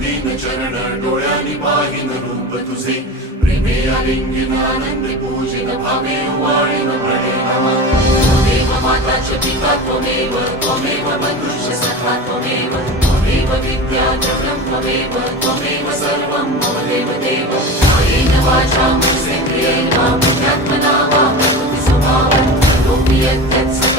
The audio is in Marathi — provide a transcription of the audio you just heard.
दीन चरण डोळ्यांनी पाहिन रूप तुझे प्रेमे आलिंगन आनंद पूजन भावे वाळीन प्रणय नमा त्वमेव माताच पिता त्वमेव त्वमेव बंधुश्च सखा त्वमेव त्वमेव विद्या द्रव्यं त्वमेव त्वमेव सर्वं मम देवदेव कायेन वाचा मनसेन्द्रियेण बुद्ध्यात्मना वा प्रकृति स्वभावं करोमि यत्